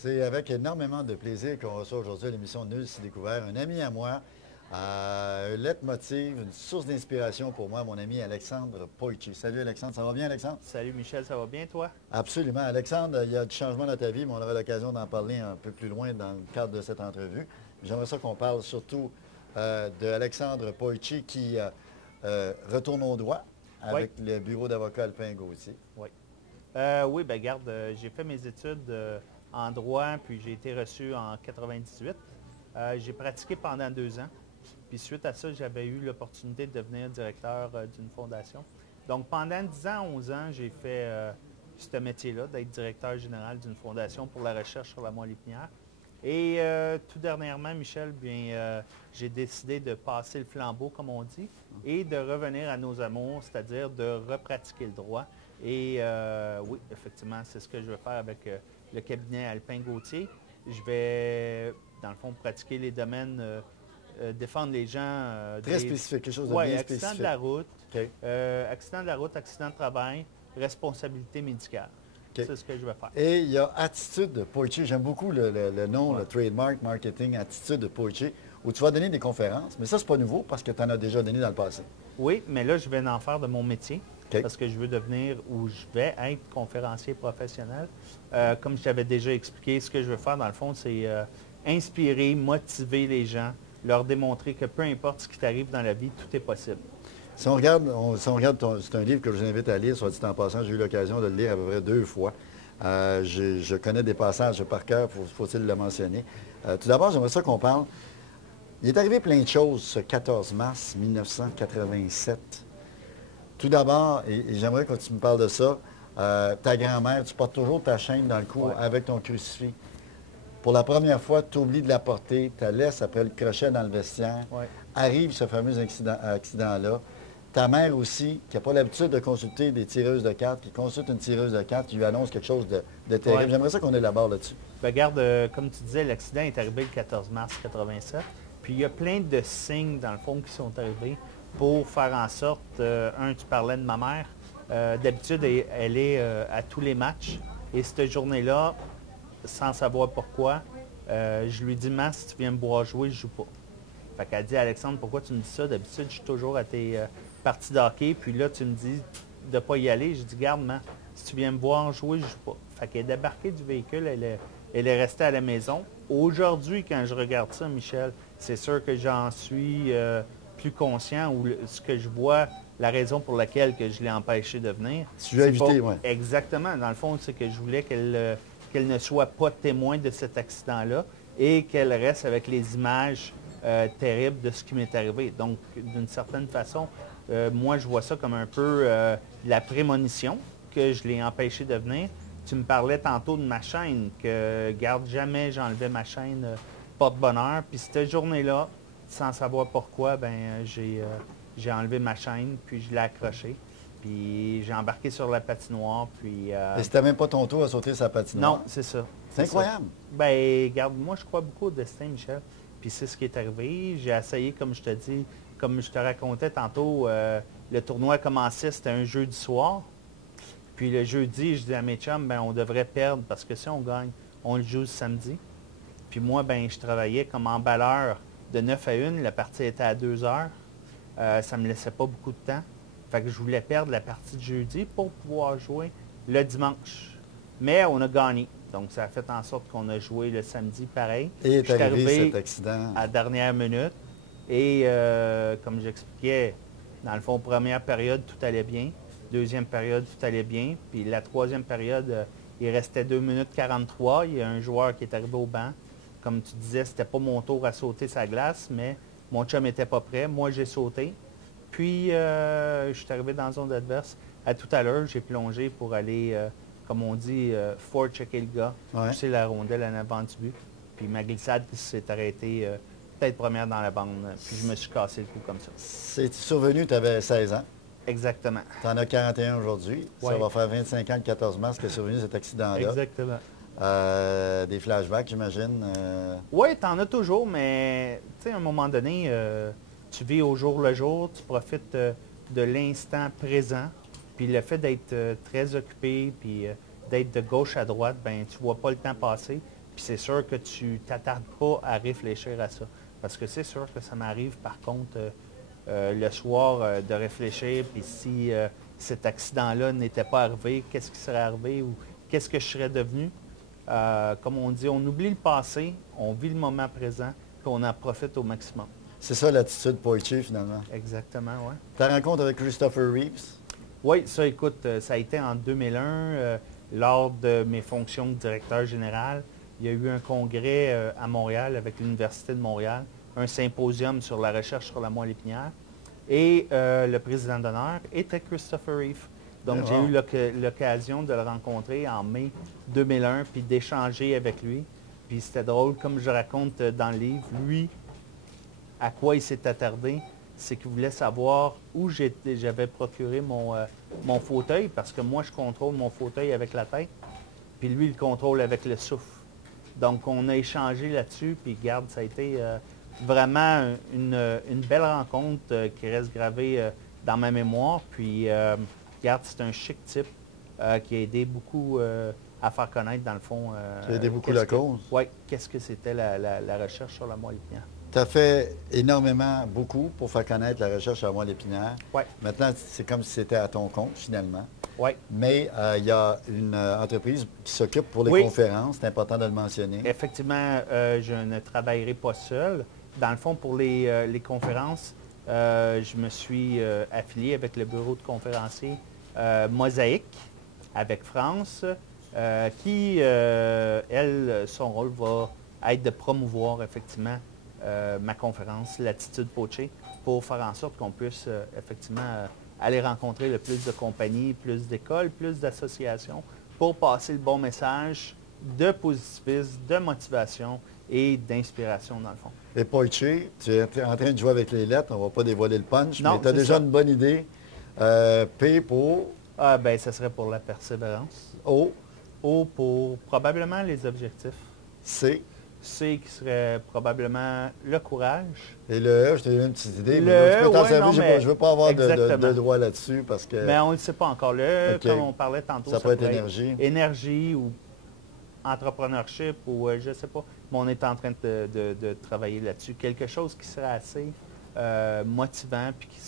C'est avec énormément de plaisir qu'on reçoit aujourd'hui à l'émission Nul s'y découvert un ami à moi, un leitmotiv, une source d'inspiration pour moi, mon ami Alexandre Poitras. Salut Alexandre, ça va bien Alexandre? Salut Michel, ça va bien toi? Absolument. Alexandre, il y a du changement dans ta vie, mais on aura l'occasion d'en parler un peu plus loin dans le cadre de cette entrevue. J'aimerais ça qu'on parle surtout de Alexandre Poitras qui retourne au droit Oui. avec le bureau d'avocat Alpin Gauthier. Oui. Oui, ben garde, j'ai fait mes études en droit, puis j'ai été reçu en 98. J'ai pratiqué pendant 2 ans. Puis suite à ça, j'avais eu l'opportunité de devenir directeur d'une fondation. Donc pendant 10 ans, 11 ans, j'ai fait ce métier-là, d'être directeur général d'une fondation pour la recherche sur la moelle épinière. Et tout dernièrement, Michel, bien, j'ai décidé de passer le flambeau, comme on dit, et de revenir à nos amours, c'est-à-dire de repratiquer le droit. Et oui, effectivement, c'est ce que je vais faire avec le cabinet Alpin Gauthier. Je vais, dans le fond, pratiquer les domaines, défendre les gens. Très spécifique, quelque chose de Oui, bien accident de spécifique. la route, OK. accident de la route, accident de travail, responsabilité médicale. OK. C'est ce que je vais faire. Et il y a Attitude de Poitiers. J'aime beaucoup le nom, Ouais. le trademark marketing Attitude de Poitiers, où tu vas donner des conférences. Mais ça, c'est pas nouveau parce que tu en as déjà donné dans le passé. Oui, mais là, je vais en faire de mon métier OK. parce que je veux devenir ou je vais être conférencier professionnel. Comme je t'avais déjà expliqué, ce que je veux faire, dans le fond, c'est inspirer, motiver les gens, leur démontrer que peu importe ce qui t'arrive dans la vie, tout est possible. Si on regarde, c'est un livre que je vous invite à lire, soit dit en passant, j'ai eu l'occasion de le lire à peu près 2 fois. Je connais des passages par cœur, faut-il le mentionner. Tout d'abord, j'aimerais ça qu'on parle. Il est arrivé plein de choses ce 14 mars 1987. Tout d'abord, et j'aimerais que tu me parles de ça, ta grand-mère, tu portes toujours ta chaîne dans le cou Ouais. avec ton crucifix. Pour la première fois, tu oublies de la porter, tu la laisses après le crochet dans le vestiaire. Ouais. Arrive ce fameux accident-là. Ta mère aussi, qui n'a pas l'habitude de consulter des tireuses de cartes, qui consulte une tireuse de cartes, qui lui annonce quelque chose de terrible. Ouais. J'aimerais ça qu'on élabore là-dessus. Ben, regarde, comme tu disais, l'accident est arrivé le 14 mars 87. Puis il y a plein de signes, dans le fond, qui sont arrivés pour faire en sorte, tu parlais de ma mère. D'habitude, elle est à tous les matchs. Et cette journée-là, sans savoir pourquoi, je lui dis, Maman, si tu viens me voir jouer, je joue pas. Fait qu'elle dit, Alexandre, pourquoi tu me dis ça? D'habitude, je suis toujours à tes parties de hockey. Puis là, tu me dis de ne pas y aller. Je dis, garde, Maman, si tu viens me voir jouer, je joue pas. Fait qu'elle est débarquée du véhicule, elle est restée à la maison. Aujourd'hui, quand je regarde ça, Michel, c'est sûr que j'en suis plus conscient ou ce que je vois, la raison pour laquelle que je l'ai empêchée de venir. Tu lui as c'est évité, pas- oui. Exactement. Dans le fond, c'est que je voulais qu'elle ne soit pas témoin de cet accident-là et qu'elle reste avec les images terribles de ce qui m'est arrivé. Donc, d'une certaine façon, moi, je vois ça comme un peu la prémonition que je l'ai empêché de venir. Tu me parlais tantôt de ma chaîne, que garde jamais j'enlevais ma chaîne porte-bonheur. Puis cette journée-là, sans savoir pourquoi, j'ai enlevé ma chaîne, puis je l'ai accrochée. Puis j'ai embarqué sur la patinoire, puis... Et c'était même pas ton tour à sauter sa patinoire. non, c'est ça. C'est incroyable. Ben, garde, moi, je crois beaucoup au destin, Michel. Puis c'est ce qui est arrivé. J'ai essayé, comme je te dis, comme je te racontais tantôt, le tournoi commençait, c'était un jeudi soir. Puis le jeudi, je dis à mes chums, ben, on devrait perdre parce que si on gagne, on le joue le samedi. Puis moi, ben, je travaillais comme emballeur de 9 à 1. La partie était à 2 heures. Ça ne me laissait pas beaucoup de temps. Fait que je voulais perdre la partie de jeudi pour pouvoir jouer le dimanche. Mais on a gagné. Donc, ça a fait en sorte qu'on a joué le samedi pareil. Et Je suis est arrivé arrivé cet accident. à la dernière minute. Et comme j'expliquais, dans le fond, première période, tout allait bien. Deuxième période, tout allait bien. Puis la troisième période, il restait 2 minutes 43. Il y a un joueur qui est arrivé au banc. Comme tu disais, c'était pas mon tour à sauter sa glace, mais mon chum n'était pas prêt. Moi, j'ai sauté. Puis, je suis arrivé dans la zone adverse. À tout à l'heure, j'ai plongé pour aller, comme on dit, fort checker le gars, Ouais. pousser la rondelle en avant du but. Puis ma glissade s'est arrêtée peut-être première dans la bande. Puis je me suis cassé le cou comme ça. C'est survenu, tu avais 16 ans. Exactement. Tu en as 41 aujourd'hui. Ça Ouais. va faire 25 ans le 14 mars que est survenu cet accident-là. Exactement. Des flashbacks, j'imagine. Oui, tu en as toujours, mais tu sais, à un moment donné, tu vis au jour le jour, tu profites de l'instant présent. Puis le fait d'être très occupé, puis d'être de gauche à droite, ben tu vois pas le temps passer. Puis c'est sûr que tu ne t'attardes pas à réfléchir à ça. Parce que c'est sûr que ça m'arrive, par contre, le soir, de réfléchir, puis si cet accident-là n'était pas arrivé, qu'est-ce qui serait arrivé ou qu'est-ce que je serais devenu? Comme on dit, on oublie le passé, on vit le moment présent, puis on en profite au maximum. C'est ça l'attitude Poitiers, finalement. Exactement, oui. Ta rencontre avec Christopher Reeves? Oui, ça, écoute, ça a été en 2001, lors de mes fonctions de directeur général. Il y a eu un congrès à Montréal avec l'Université de Montréal, un symposium sur la recherche sur la moelle épinière. Et le président d'honneur était Christopher Reeve. Donc, j'ai eu l'occasion de le rencontrer en mai 2001, puis d'échanger avec lui. Puis c'était drôle, comme je raconte dans le livre, lui, à quoi il s'est attardé, c'est qu'il voulait savoir où j'avais procuré mon fauteuil, parce que moi, je contrôle mon fauteuil avec la tête, puis lui, il le contrôle avec le souffle. Donc, on a échangé là-dessus, puis garde, ça a été vraiment une belle rencontre qui reste gravée dans ma mémoire. Puis, garde, c'est un chic type qui a aidé beaucoup à faire connaître, dans le fond. Qui a aidé beaucoup la cause? Oui, qu'est-ce que c'était la recherche sur la moelle épinière. Tu as fait énormément, beaucoup pour faire connaître la recherche à moelle épinière. Oui. Maintenant, c'est comme si c'était à ton compte, finalement. Oui. Mais il y a une entreprise qui s'occupe pour les conférences. C'est important de le mentionner. Effectivement, je ne travaillerai pas seul. Dans le fond, pour les conférences, je me suis affilié avec le bureau de conférenciers Mosaïque, avec France, qui, elle, son rôle va être de promouvoir effectivement ma conférence, l'attitude poachée, pour faire en sorte qu'on puisse effectivement aller rencontrer le plus de compagnies, plus d'écoles, plus d'associations, pour passer le bon message de positivisme, de motivation et d'inspiration, dans le fond. Et Poitiers, tu es en train de jouer avec les lettres, on ne va pas dévoiler le punch, non, mais tu as déjà une bonne idée. P pour? Ben, ça serait pour la persévérance. O? O pour probablement les objectifs. C? C qui serait probablement le courage. Et le E, je t'ai donné une petite idée, mais tu peux t'en servir, je ne veux pas avoir de droit là-dessus parce que... Mais on ne le sait pas encore. Le E, comme on parlait tantôt, ça peut être énergie. Énergie ou entrepreneurship ou je ne sais pas. Mais on est en train de travailler là-dessus. Quelque chose qui serait assez motivant puis qui,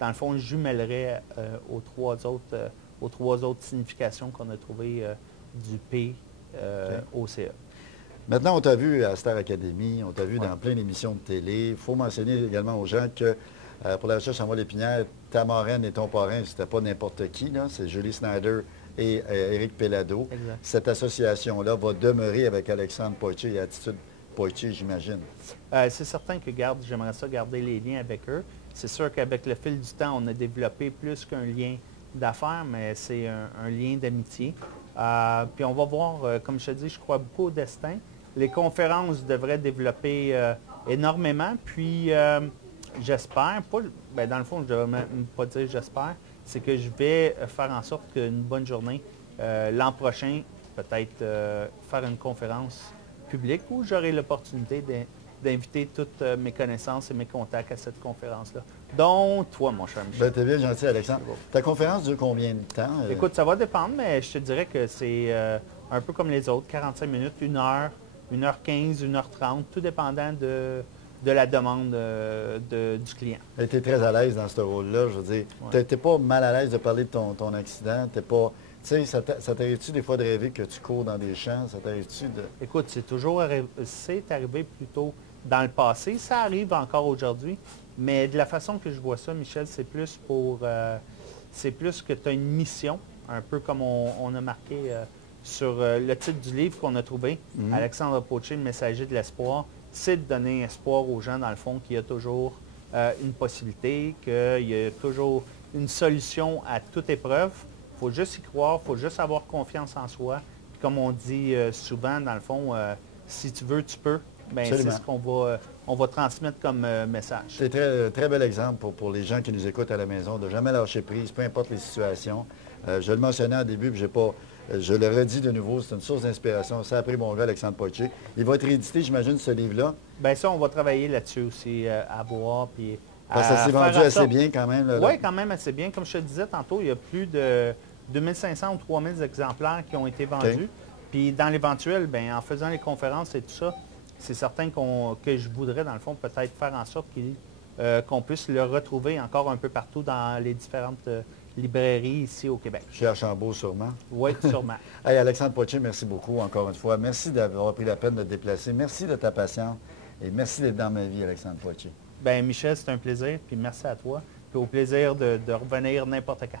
dans le fond, jumellerait aux trois autres significations qu'on a trouvées du P au CE. Maintenant, on t'a vu à Star Academy, on t'a vu dans plein d'émissions de télé. Il faut mentionner également aux gens que pour la recherche en moelle épinière, ta marraine et ton parrain, c'était pas n'importe qui, c'est Julie Snyder et Éric Pellado. Exact. Cette association-là va demeurer avec Alexandre Poitiers et Attitude Poitiers, j'imagine. C'est certain que j'aimerais ça garder les liens avec eux. C'est sûr qu'avec le fil du temps, on a développé plus qu'un lien d'affaires, mais c'est un lien d'amitié. Puis on va voir, comme je te dis, je crois beaucoup au destin. Les conférences devraient développer énormément. Puis j'espère, dans le fond, je ne vais même pas dire j'espère, c'est que je vais faire en sorte qu'une bonne journée, l'an prochain, peut-être faire une conférence publique où j'aurai l'opportunité d'inviter toutes mes connaissances et mes contacts à cette conférence-là, dont toi, mon cher Michel. T'es bien gentil, Alexandre. Ta conférence dure combien de temps? Écoute, ça va dépendre, mais je te dirais que c'est un peu comme les autres, 45 minutes, 1 heure, 1h15, 1h30, tout dépendant de la demande du client. Tu es très à l'aise dans ce rôle-là, je veux dire. Tu n'es pas mal à l'aise de parler de ton accident, t'es pas... Tu sais, ça t'arrive-tu des fois de rêver que tu cours dans des champs? Ça t'arrive-tu de... Écoute, c'est arrivé plutôt dans le passé. Ça arrive encore aujourd'hui. Mais de la façon que je vois ça, Michel, c'est plus que tu as une mission, un peu comme on a marqué sur le titre du livre qu'on a trouvé, Alexandre Poitiers, le messager de l'espoir. C'est de donner espoir aux gens, dans le fond, qu'il y a toujours une possibilité, qu'il y a toujours une solution à toute épreuve. Il faut juste y croire, il faut juste avoir confiance en soi. Puis comme on dit souvent, dans le fond, si tu veux, tu peux. Bien, c'est ce qu'on va transmettre comme message. C'est très, très bel exemple pour les gens qui nous écoutent à la maison, de jamais lâcher prise, peu importe les situations. Je le mentionnais au début, puis je le redis de nouveau, c'est une source d'inspiration. Ça a pris mon gars, Alexandre Poitiers. Il va être réédité, j'imagine, ce livre-là. Bien, ça, on va travailler là-dessus aussi, à voir, puis ça s'est vendu assez bien quand même. Oui, quand même assez bien. Comme je te disais tantôt, il y a plus de 2500 ou 3000 exemplaires qui ont été vendus. Puis dans l'éventuel, en faisant les conférences et tout ça, c'est certain que je voudrais, dans le fond, peut-être faire en sorte qu'on puisse le retrouver encore un peu partout dans les différentes librairies ici au Québec. Chez Archambault, sûrement. Oui, sûrement. Hey, Alexandre Poitier, merci beaucoup encore une fois. Merci d'avoir pris la peine de te déplacer. Merci de ta patience et merci d'être dans ma vie, Alexandre Poitier. Bien, Michel, c'est un plaisir, puis merci à toi. Puis au plaisir de revenir n'importe quand.